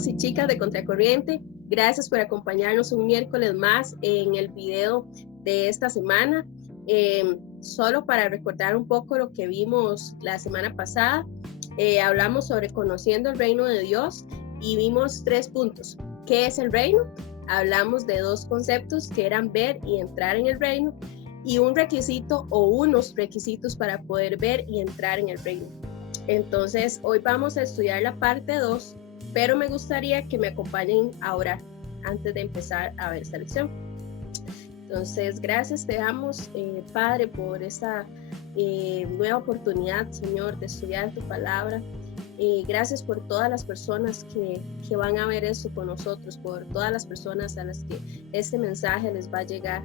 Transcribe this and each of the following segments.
chicos y chicas de Contracorriente, gracias por acompañarnos un miércoles más en el video de esta semana. Solo para recordar un poco lo que vimos la semana pasada, hablamos sobre conociendo el reino de Dios y vimos 3 puntos. ¿Qué es el reino? Hablamos de 2 conceptos que eran ver y entrar en el reino, y un requisito o unos requisitos para poder ver y entrar en el reino. Entonces hoy vamos a estudiar la parte 2, pero me gustaría que me acompañen a orar antes de empezar a ver esta lección. Entonces gracias te damos, Padre, por esta nueva oportunidad, Señor, de estudiar tu palabra. Gracias por todas las personas que van a ver esto con nosotros, por todas las personas a las que este mensaje les va a llegar.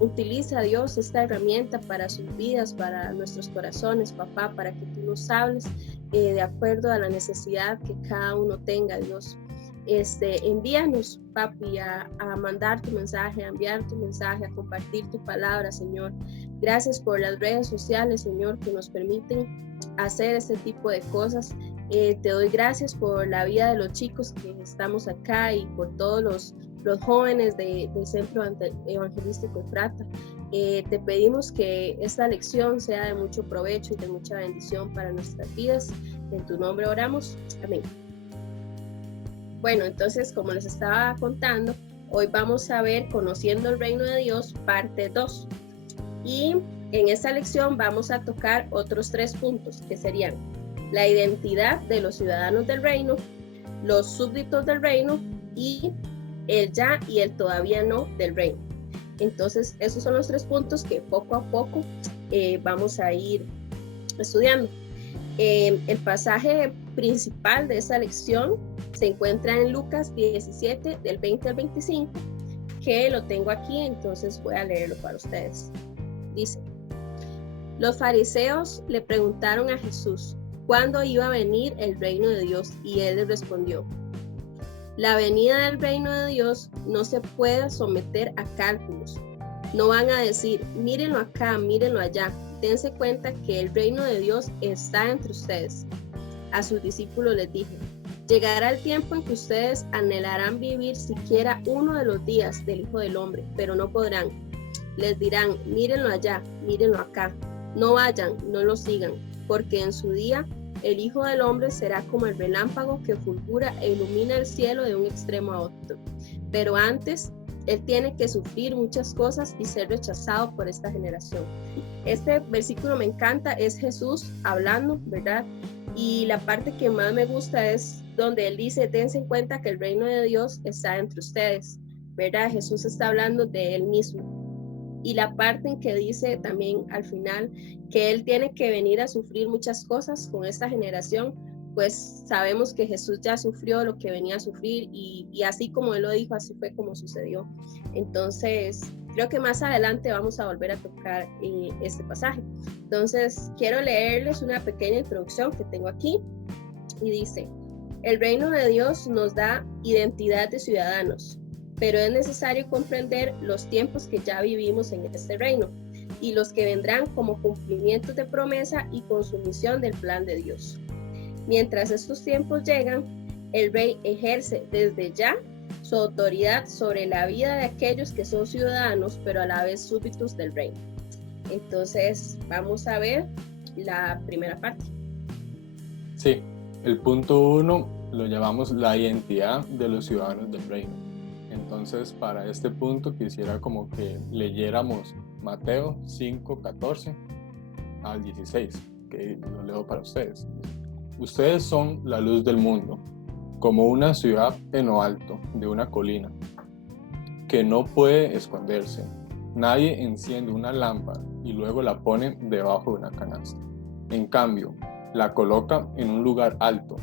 Utiliza, Dios, esta herramienta para sus vidas, para nuestros corazones, papá, para que tú nos hables de acuerdo a la necesidad que cada uno tenga, Dios. Envíanos, papi, a mandar tu mensaje, a enviar tu mensaje, a compartir tu palabra, Señor. Gracias por las redes sociales, Señor, que nos permiten hacer este tipo de cosas. Te doy gracias por la vida de los chicos que estamos acá y por todos los jóvenes del Centro Evangelístico Efrata. Te pedimos que esta lección sea de mucho provecho y de mucha bendición para nuestras vidas. En tu nombre oramos. Amén. Bueno, entonces, como les estaba contando, hoy vamos a ver Conociendo el Reino de Dios, parte 2. Y en esta lección vamos a tocar otros 3 puntos, que serían la identidad de los ciudadanos del reino, los súbditos del reino y el ya y el todavía no del reino. Entonces, esos son los 3 puntos que poco a poco vamos a ir estudiando. El pasaje principal de esta lección se encuentra en Lucas 17, del 20 al 25, que lo tengo aquí, entonces voy a leerlo para ustedes. Dice: los fariseos le preguntaron a Jesús cuándo iba a venir el reino de Dios, y él les respondió: la venida del reino de Dios no se puede someter a cálculos. No van a decir, mírenlo acá, mírenlo allá. Dense cuenta que el reino de Dios está entre ustedes. A sus discípulos les dijo: llegará el tiempo en que ustedes anhelarán vivir siquiera uno de los días del Hijo del Hombre, pero no podrán. Les dirán, mírenlo allá, mírenlo acá. No vayan, no lo sigan, porque en su día el Hijo del Hombre será como el relámpago que fulgura e ilumina el cielo de un extremo a otro. Pero antes, él tiene que sufrir muchas cosas y ser rechazado por esta generación. Este versículo me encanta, es Jesús hablando, ¿verdad? Y la parte que más me gusta es donde él dice, dense en cuenta que el reino de Dios está entre ustedes, ¿verdad? Jesús está hablando de él mismo. Y la parte en que dice también al final que él tiene que venir a sufrir muchas cosas con esta generación, pues sabemos que Jesús ya sufrió lo que venía a sufrir y así como él lo dijo, así fue como sucedió. Entonces, creo que más adelante vamos a volver a tocar este pasaje. Entonces, quiero leerles una pequeña introducción que tengo aquí y dice: el reino de Dios nos da identidad de ciudadanos, pero es necesario comprender los tiempos que ya vivimos en este reino y los que vendrán como cumplimientos de promesa y consumición del plan de Dios. Mientras estos tiempos llegan, el rey ejerce desde ya su autoridad sobre la vida de aquellos que son ciudadanos, pero a la vez súbditos del reino. Entonces, vamos a ver la primera parte. Sí, el punto 1 lo llamamos la identidad de los ciudadanos del reino. Entonces, para este punto quisiera como que leyéramos Mateo 5, 14 al 16, que lo leo para ustedes. Ustedes son la luz del mundo, como una ciudad en lo alto de una colina, que no puede esconderse. Nadie enciende una lámpara y luego la pone debajo de una canasta. En cambio, la coloca en un lugar alto,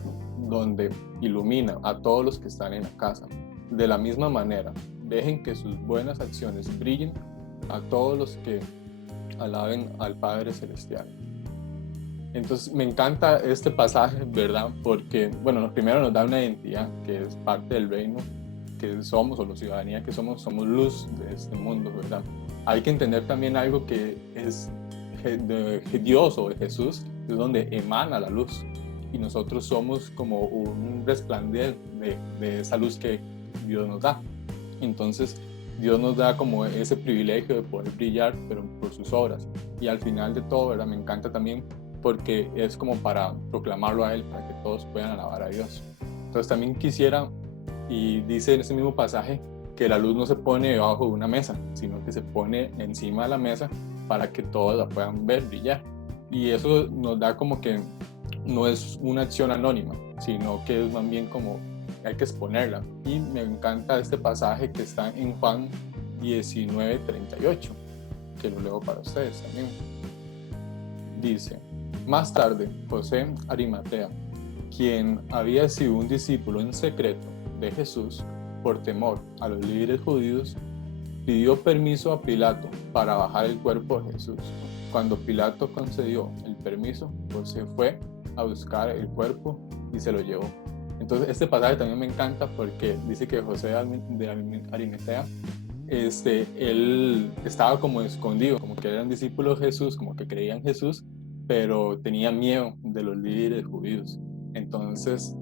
donde ilumina a todos los que están en la casa. De la misma manera, dejen que sus buenas acciones brillen a todos los que alaben al Padre Celestial. Entonces me encanta este pasaje, ¿verdad? Porque, bueno, primero nos da una identidad que es parte del reino que somos, o la ciudadanía que somos luz de este mundo, ¿verdad? Hay que entender también algo que es de Dios o de Jesús, es donde emana la luz. y nosotros somos como un resplandor de esa luz que Dios nos da. Entonces Dios nos da como ese privilegio de poder brillar, pero por sus obras. Y al final de todo, ¿verdad? Me encanta también porque es como para proclamarlo a Él, para que todos puedan alabar a Dios. Entonces también quisiera, y dice en ese mismo pasaje, que la luz no se pone debajo de una mesa, sino que se pone encima de la mesa para que todos la puedan ver brillar. Y eso nos da como que no es una acción anónima, sino que es más bien como hay que exponerla. Y me encanta este pasaje que está en Juan 19:38, que lo leo para ustedes también. Dice: más tarde, José Arimatea, quien había sido un discípulo en secreto de Jesús, por temor a los líderes judíos, pidió permiso a Pilato para bajar el cuerpo de Jesús. Cuando Pilato concedió el permiso, José fue a buscar el cuerpo y se lo llevó. Entonces este pasaje también me encanta porque dice que José de Arimatea, él estaba como escondido, como que era un discípulo de Jesús, como que creía en Jesús, pero tenía miedo de los líderes judíos. Entonces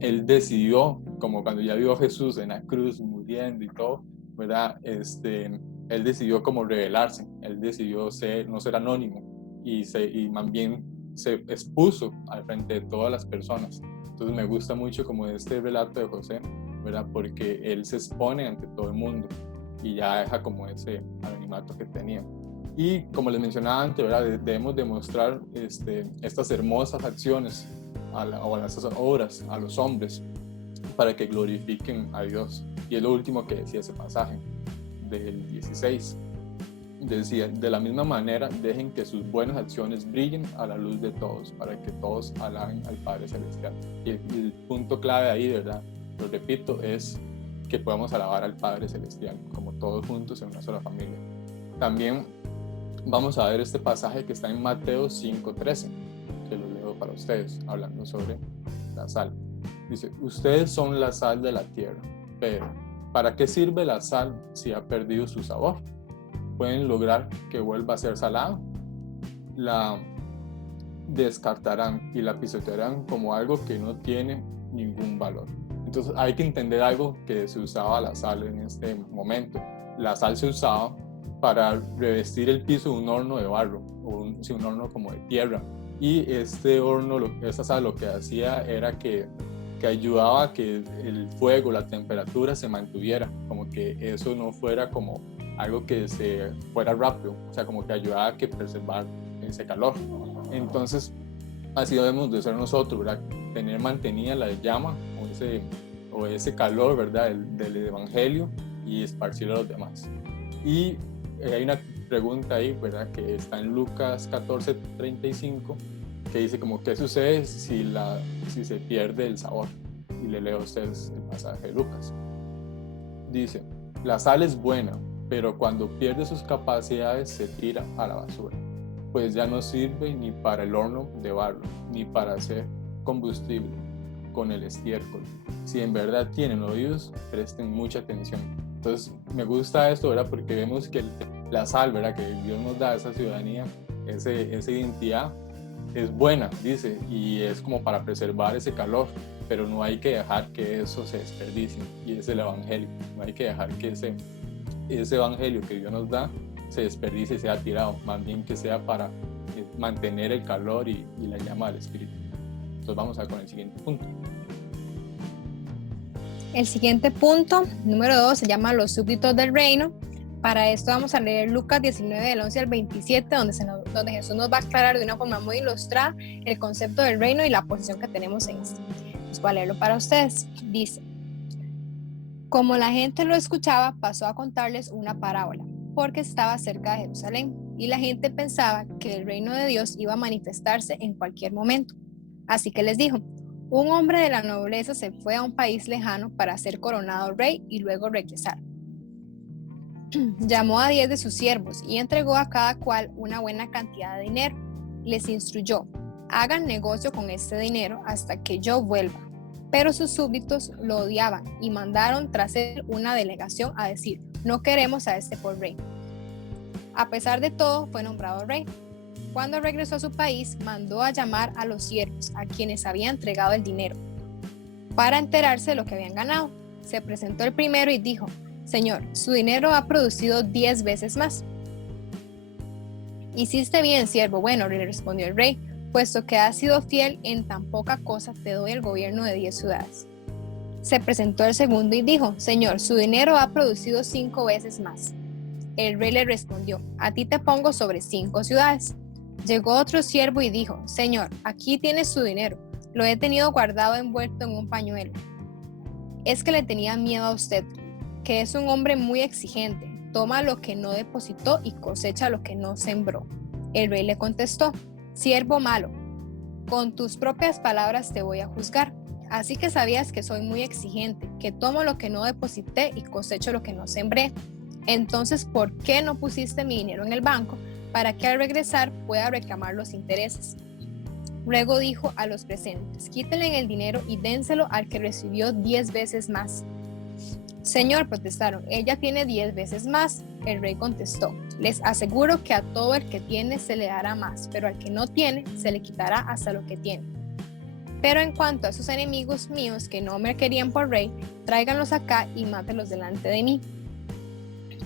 él decidió, como cuando ya vio a Jesús en la cruz muriendo y todo, ¿verdad? Él decidió como rebelarse, él decidió no ser anónimo y más bien se expuso al frente de todas las personas. Entonces me gusta mucho como este relato de José, ¿verdad? Porque él se expone ante todo el mundo y ya deja como ese anonimato que tenía. Y como les mencionaba antes, ¿verdad? Debemos demostrar estas hermosas acciones o las obras a los hombres para que glorifiquen a Dios. Y es lo último que decía ese pasaje del 16. Decía: de la misma manera dejen que sus buenas acciones brillen a la luz de todos, para que todos alaben al Padre Celestial. Y el punto clave ahí, ¿verdad? Lo repito, es que podamos alabar al Padre Celestial, como todos juntos en una sola familia. También vamos a ver este pasaje que está en Mateo 5:13, que lo leo para ustedes, hablando sobre la sal. Dice: ustedes son la sal de la tierra, pero ¿para qué sirve la sal si ha perdido su sabor? ¿Pueden lograr que vuelva a ser salado? La descartarán y la pisotearán como algo que no tiene ningún valor. Entonces hay que entender algo que se usaba la sal en este momento. La sal se usaba para revestir el piso de un horno de barro o un horno como de tierra. Y este horno, esta sal lo que hacía era que ayudaba a que el fuego, la temperatura se mantuviera, como que eso no fuera como algo que se fuera rápido, o sea, como que ayudaba a que preservar ese calor. Entonces, así debemos de ser nosotros, ¿verdad? Tener mantenida la llama o ese calor, ¿verdad? Del evangelio y esparcirlo a los demás. Y hay una pregunta ahí, ¿verdad? Que está en Lucas 14:35, que dice como: ¿qué sucede si se pierde el sabor? Y le leo a ustedes el pasaje de Lucas. Dice: la sal es buena, pero cuando pierde sus capacidades se tira a la basura, pues ya no sirve ni para el horno de barro, ni para hacer combustible con el estiércol. Si en verdad tienen oídos, presten mucha atención. Entonces me gusta esto, ¿verdad? Porque vemos que la sal, ¿verdad? Que Dios nos da esa ciudadanía, esa identidad, es buena, dice, y es como para preservar ese calor, pero no hay que dejar que eso se desperdicie, y es el evangelio. No hay que dejar que ese evangelio que Dios nos da se desperdicie y sea tirado, más bien que sea para mantener el calor y la llama del Espíritu. Entonces vamos a ver con el siguiente punto. El siguiente punto, número 2, se llama los súbditos del reino. Para esto vamos a leer Lucas 19, del 11 al 27, donde Jesús nos va a aclarar de una forma muy ilustrada el concepto del reino y la posición que tenemos en este. Les voy a leerlo para ustedes. Dice: como la gente lo escuchaba, pasó a contarles una parábola, porque estaba cerca de Jerusalén, y la gente pensaba que el reino de Dios iba a manifestarse en cualquier momento. Así que les dijo: un hombre de la nobleza se fue a un país lejano para ser coronado rey y luego regresar. Llamó a 10 de sus siervos y entregó a cada cual una buena cantidad de dinero. Les instruyó: hagan negocio con este dinero hasta que yo vuelva. Pero sus súbditos lo odiaban y mandaron tras él una delegación a decir: no queremos a este por rey. A pesar de todo, fue nombrado rey. Cuando regresó a su país, mandó a llamar a los siervos, a quienes había entregado el dinero, para enterarse de lo que habían ganado. Se presentó el primero y dijo: Señor, su dinero ha producido 10 veces más. Hiciste bien, siervo bueno, le respondió el rey, puesto que has sido fiel en tan poca cosa, te doy el gobierno de 10 ciudades. Se presentó el segundo y dijo: Señor, su dinero ha producido 5 veces más. El rey le respondió: a ti te pongo sobre 5 ciudades. Llegó otro siervo y dijo: Señor, aquí tienes su dinero, lo he tenido guardado envuelto en un pañuelo. Es que le tenía miedo a usted, que es un hombre muy exigente, toma lo que no depositó y cosecha lo que no sembró. El rey le contestó: siervo malo, con tus propias palabras te voy a juzgar. Así que sabías que soy muy exigente, que tomo lo que no deposité y cosecho lo que no sembré. Entonces, ¿por qué no pusiste mi dinero en el banco para que al regresar pueda reclamar los intereses? Luego dijo a los presentes: quítenle el dinero y dénselo al que recibió 10 veces más. Señor, protestaron, ella tiene 10 veces más. El rey contestó: les aseguro que a todo el que tiene se le dará más, pero al que no tiene se le quitará hasta lo que tiene. Pero en cuanto a sus enemigos míos que no me querían por rey, tráiganlos acá y mátenlos delante de mí.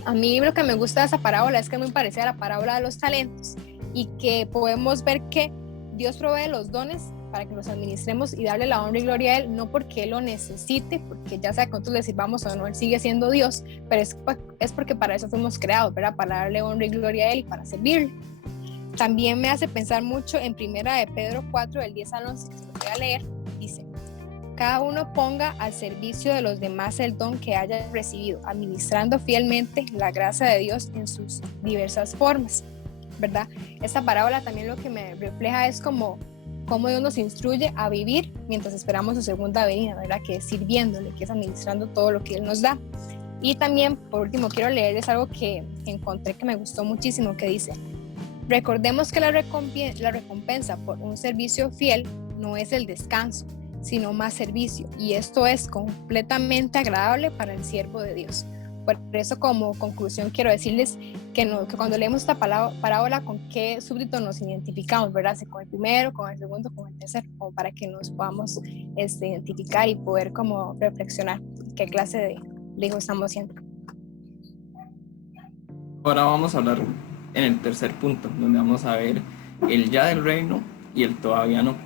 A mí lo que me gusta de esa parábola es que me parece a la parábola de los talentos y que podemos ver que Dios provee los dones para que los administremos y darle la honra y gloria a Él, no porque Él lo necesite, porque ya sea que nosotros le sirvamos o no, Él sigue siendo Dios, pero es porque para eso fuimos creados, ¿verdad? Para darle honra y gloria a Él y para servirle. También me hace pensar mucho en 1 de Pedro 4, del 10 al 11, que se lo voy a leer. Dice: cada uno ponga al servicio de los demás el don que haya recibido, administrando fielmente la gracia de Dios en sus diversas formas, ¿verdad? Esta parábola también lo que me refleja es cómo Dios nos instruye a vivir mientras esperamos su segunda venida, ¿verdad? Que es sirviéndole, que es administrando todo lo que Él nos da. Y también, por último, quiero leerles algo que encontré que me gustó muchísimo, que dice: recordemos que la recompensa por un servicio fiel no es el descanso, sino más servicio, y esto es completamente agradable para el siervo de Dios. Por eso, como conclusión, quiero decirles que cuando leemos esta parábola, con qué súbdito nos identificamos, ¿verdad? Si con el primero, con el segundo, con el tercero, como para que nos podamos identificar y poder como reflexionar qué clase de hijo estamos siendo. Ahora vamos a hablar en el tercer punto, donde vamos a ver el ya del reino y el todavía no.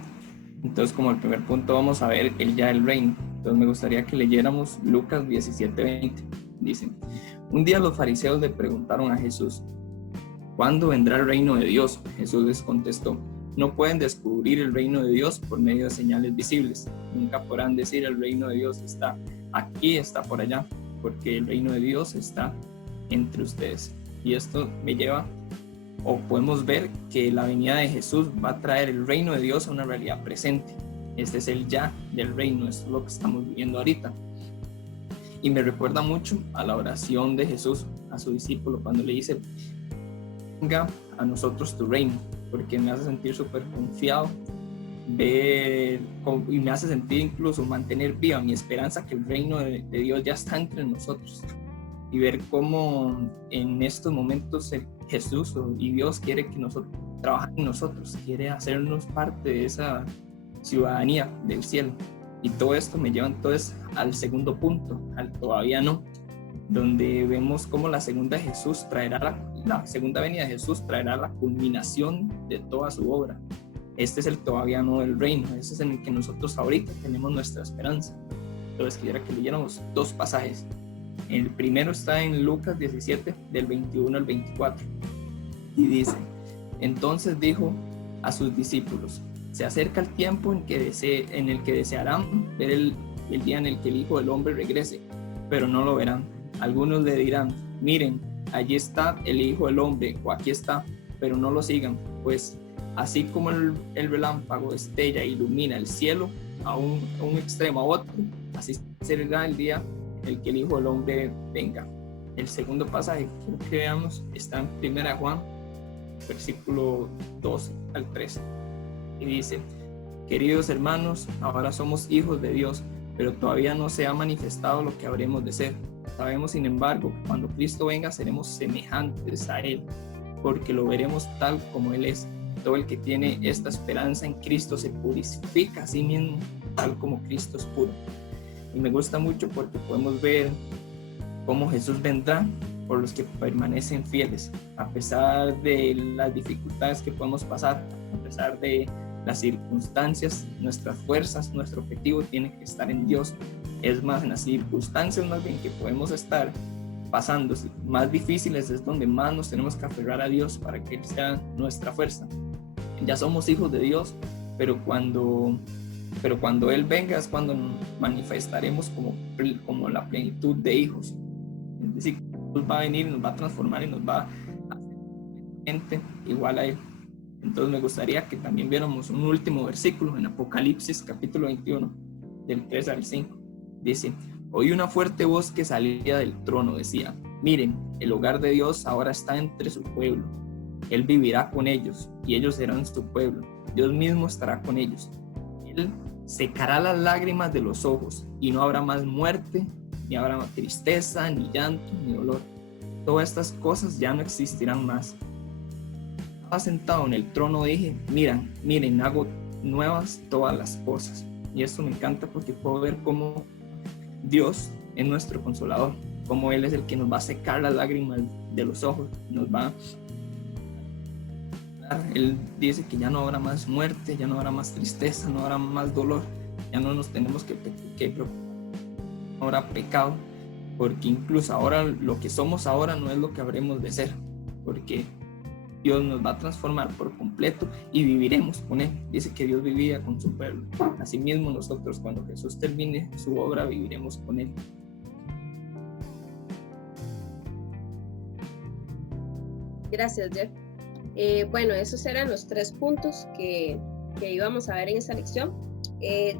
Entonces, como el primer punto, vamos a ver el ya del reino. Entonces, me gustaría que leyéramos Lucas 17:20. Dice: un día los fariseos le preguntaron a Jesús: ¿cuándo vendrá el reino de Dios? Jesús les contestó: no pueden descubrir el reino de Dios por medio de señales visibles. Nunca podrán decir el reino de Dios está aquí, está por allá, porque el reino de Dios está entre ustedes. Y esto me lleva, o podemos ver que la venida de Jesús va a traer el reino de Dios a una realidad presente. Este es el ya del reino, esto es lo que estamos viviendo ahorita. Y me recuerda mucho a la oración de Jesús a su discípulo cuando le dice: venga a nosotros tu reino, porque me hace sentir súper confiado, y me hace sentir incluso mantener viva mi esperanza que el reino de Dios ya está entre nosotros, y ver cómo en estos momentos Jesús y Dios quiere que nosotros trabajen en nosotros, quiere hacernos parte de esa ciudadanía del cielo. Y todo esto me lleva entonces al segundo punto, al todavía no, donde vemos cómo la segunda venida de Jesús traerá la culminación de toda su obra. Este es el todavía no del reino, ese es en el que nosotros ahorita tenemos nuestra esperanza. Entonces quisiera que leyéramos 2 pasajes. El primero está en Lucas 17, del 21 al 24, y dice: entonces dijo a sus discípulos: se acerca el tiempo en el que desearán ver el día en el que el Hijo del Hombre regrese, pero no lo verán. Algunos le dirán: miren, allí está el Hijo del Hombre, o aquí está, pero no lo sigan, pues así como el relámpago estella e ilumina el cielo a un extremo a otro, así será el día en el que el Hijo del Hombre venga. El segundo pasaje que veamos está en 1 Juan, versículo 12 al 13. Y dice: queridos hermanos, ahora somos hijos de Dios, pero todavía no se ha manifestado lo que habremos de ser. Sabemos, sin embargo, que cuando Cristo venga seremos semejantes a Él, porque lo veremos tal como Él es. Todo el que tiene esta esperanza en Cristo se purifica a sí mismo, tal como Cristo es puro. Y me gusta mucho porque podemos ver cómo Jesús vendrá por los que permanecen fieles, a pesar de las dificultades que podemos pasar, a pesar de las circunstancias, nuestras fuerzas, nuestro objetivo tiene que estar en Dios. Es más, en las circunstancias más bien que podemos estar pasando más difíciles es donde más nos tenemos que aferrar a Dios para que Él sea nuestra fuerza. Ya somos hijos de Dios, pero cuando Él venga es cuando nos manifestaremos como la plenitud de hijos. Es decir, Dios va a venir, nos va a transformar y nos va a hacer gente igual a Él. Entonces me gustaría que también viéramos un último versículo en Apocalipsis capítulo 21, del 3 al 5. Dice: oí una fuerte voz que salía del trono, decía: miren, el hogar de Dios ahora está entre su pueblo. Él vivirá con ellos y ellos serán su pueblo. Dios mismo estará con ellos. Él secará las lágrimas de los ojos y no habrá más muerte, ni habrá más tristeza, ni llanto, ni dolor. Todas estas cosas ya no existirán más. Estaba sentado en el trono, dije: miren, hago nuevas todas las cosas. Y esto me encanta porque puedo ver cómo Dios es nuestro consolador, cómo Él es el que nos va a secar las lágrimas de los ojos, Él dice que ya no habrá más muerte, ya no habrá más tristeza, no habrá más dolor, ya no nos tenemos que preocupar, no habrá pecado, porque incluso ahora lo que somos ahora no es lo que habremos de ser, porque Dios nos va a transformar por completo y viviremos con Él. Dice que Dios vivía con su pueblo. Asimismo nosotros, cuando Jesús termine su obra, viviremos con Él. Gracias, Jeff. Bueno, esos eran los 3 puntos que íbamos a ver en esta lección.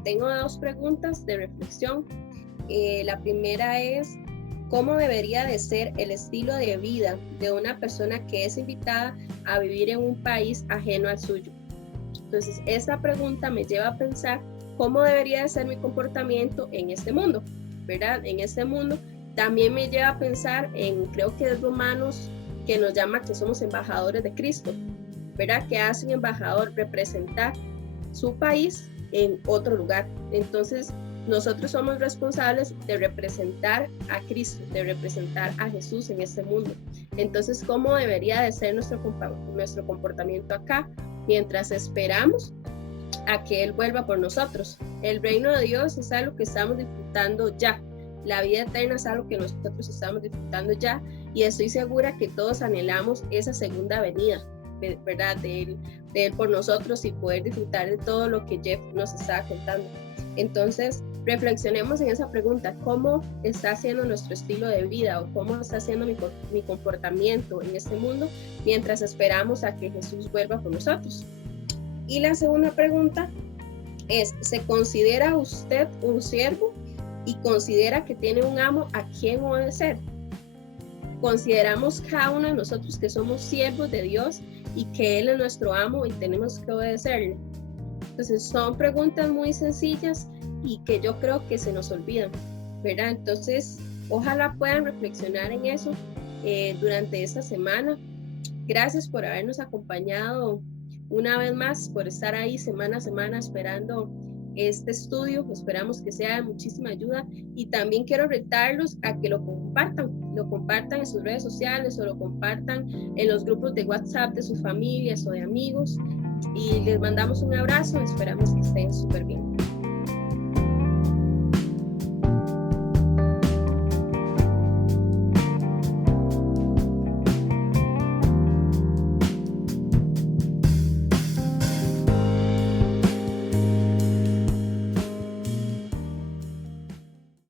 Tengo 2 preguntas de reflexión. La primera es: ¿cómo debería de ser el estilo de vida de una persona que es invitada a vivir en un país ajeno al suyo? Entonces, esta pregunta me lleva a pensar cómo debería de ser mi comportamiento en este mundo, ¿verdad? En este mundo también me lleva a pensar en, creo que es Romanos, que nos llama que somos embajadores de Cristo, ¿verdad? Que hace un embajador representar su país en otro lugar. Entonces, nosotros somos responsables de representar a Cristo, de representar a Jesús en este mundo. Entonces, ¿cómo debería de ser nuestro comportamiento acá mientras esperamos a que Él vuelva por nosotros? El reino de Dios es algo que estamos disfrutando ya. La vida eterna es algo que nosotros estamos disfrutando ya, y estoy segura que todos anhelamos esa segunda venida, ¿verdad? De Él por nosotros y poder disfrutar de todo lo que Jeff nos está contando. Entonces, reflexionemos en esa pregunta: ¿cómo está siendo nuestro estilo de vida o cómo está siendo mi comportamiento en este mundo mientras esperamos a que Jesús vuelva por nosotros? Y la segunda pregunta es: ¿se considera usted un siervo y considera que tiene un amo a quien obedecer? ¿Consideramos cada uno de nosotros que somos siervos de Dios y que Él es nuestro amo y tenemos que obedecerle? Entonces, son preguntas muy sencillas y que yo creo que se nos olvidan, ¿verdad? Entonces, ojalá puedan reflexionar en eso durante esta semana. Gracias por habernos acompañado una vez más, por estar ahí semana a semana esperando este estudio. Esperamos que sea de muchísima ayuda, y también quiero retarlos a que lo compartan en sus redes sociales o lo compartan en los grupos de WhatsApp de sus familias o de amigos, y les mandamos un abrazo. Esperamos que